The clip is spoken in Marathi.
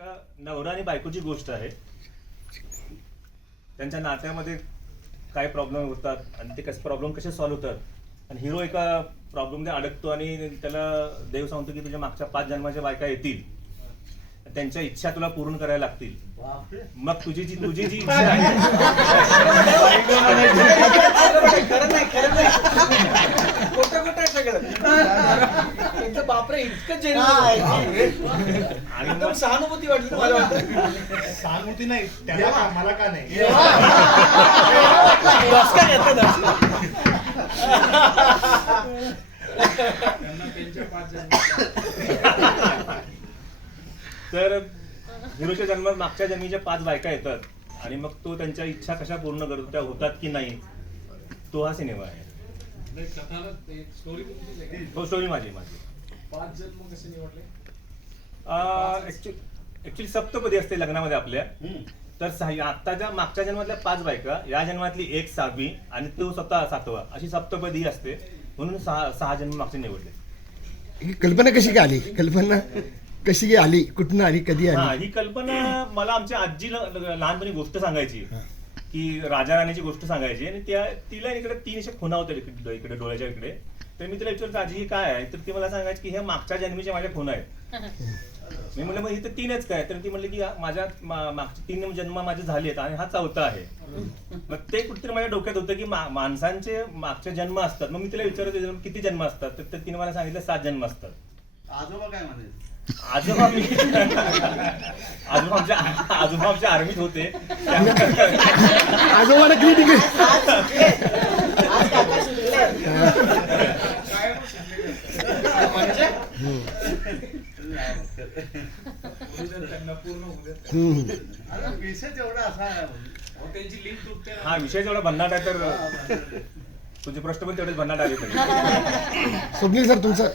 एका नवरा आणि बायकोची गोष्ट आहे. त्यांच्या नात्यामध्ये काय प्रॉब्लेम होतात आणि ते कसे प्रॉब्लेम कसे सॉल्व्ह होतात? आणि हिरो एका प्रॉब्लेममध्ये अडकतो आणि त्याला देव सांगतो की तुझ्या मागच्या पाच जन्माच्या बायका येतील. त्यांच्या इच्छा तुला पूर्ण करायला लागतील. मग तुझी जी तुझी जी इच्छा आहे. त्यांचं बापरे इतकं जेल आणि एकदम सहानुभूती वाटली मला वाटतं सहानुभूती नाही त्याला का मला का नाही? येतं? तर हिरोच्या जन्मात मागच्या जन्मीच्या पाच बायका येतात. आणि मग तो त्यांच्या इच्छा कशा पूर्ण करतो त्या होतात की नाही तो हा सिनेमा आहे. स्टोरी स्टोरी माझी माझी? पाच जन्म कसे निवडले? ऍक्च्युली सप्तपदी असते लग्नामध्ये आपल्या. तर सहा आत्ताच्या मागच्या जन्मातल्या पाच बायका या जन्मातली एक सहावी आणि तो स्वतः सातवा. अशी सप्तपदी असते. म्हणून सहा सहा जन्म मागचे निवडले. ही कल्पना कशी काय आली? कल्पना कशी काय आली? कुठनं आली? कधी हा आली? ही कल्पना मला आमच्या आजीला लहानपणी गोष्ट सांगायची. की राजा राणीची गोष्ट सांगायची आणि त्या तिला इकडे तीन अशा खुणा होत्या इकडे इकडे डोळ्याच्या इकडे. तर मी तिला विचारतो आजी ही काय आहे? तर ती मला सांगायची की ह्या मागच्या जन्मीच्या माझ्या खुणा आहेत. मी म्हणलं मग इथं तीनच काय? तर ती म्हणली की हा माझ्या मागचे तीन जन्म माझे झालेत आणि हा चौथा आहे. मग ते कुठेतरी माझ्या डोक्यात होतं की माणसांचे मागचे जन्म असतात. मग मी तिला विचारतो "जन्म किती जन्म असतात? तर तिने मला सांगितलं सात जन्म असतात. आजोबा काय म्हणाले? आजोबा मी आजोबा आमच्या आजोबा आमच्या आर्मीत होते. आजोबाला ना हा विषय जेवढा भन्नाट आहे तर तुझे प्रश्न पण तेवढेच भन्नाट आले पाहिजे. स्वप्नील सर तुमचं.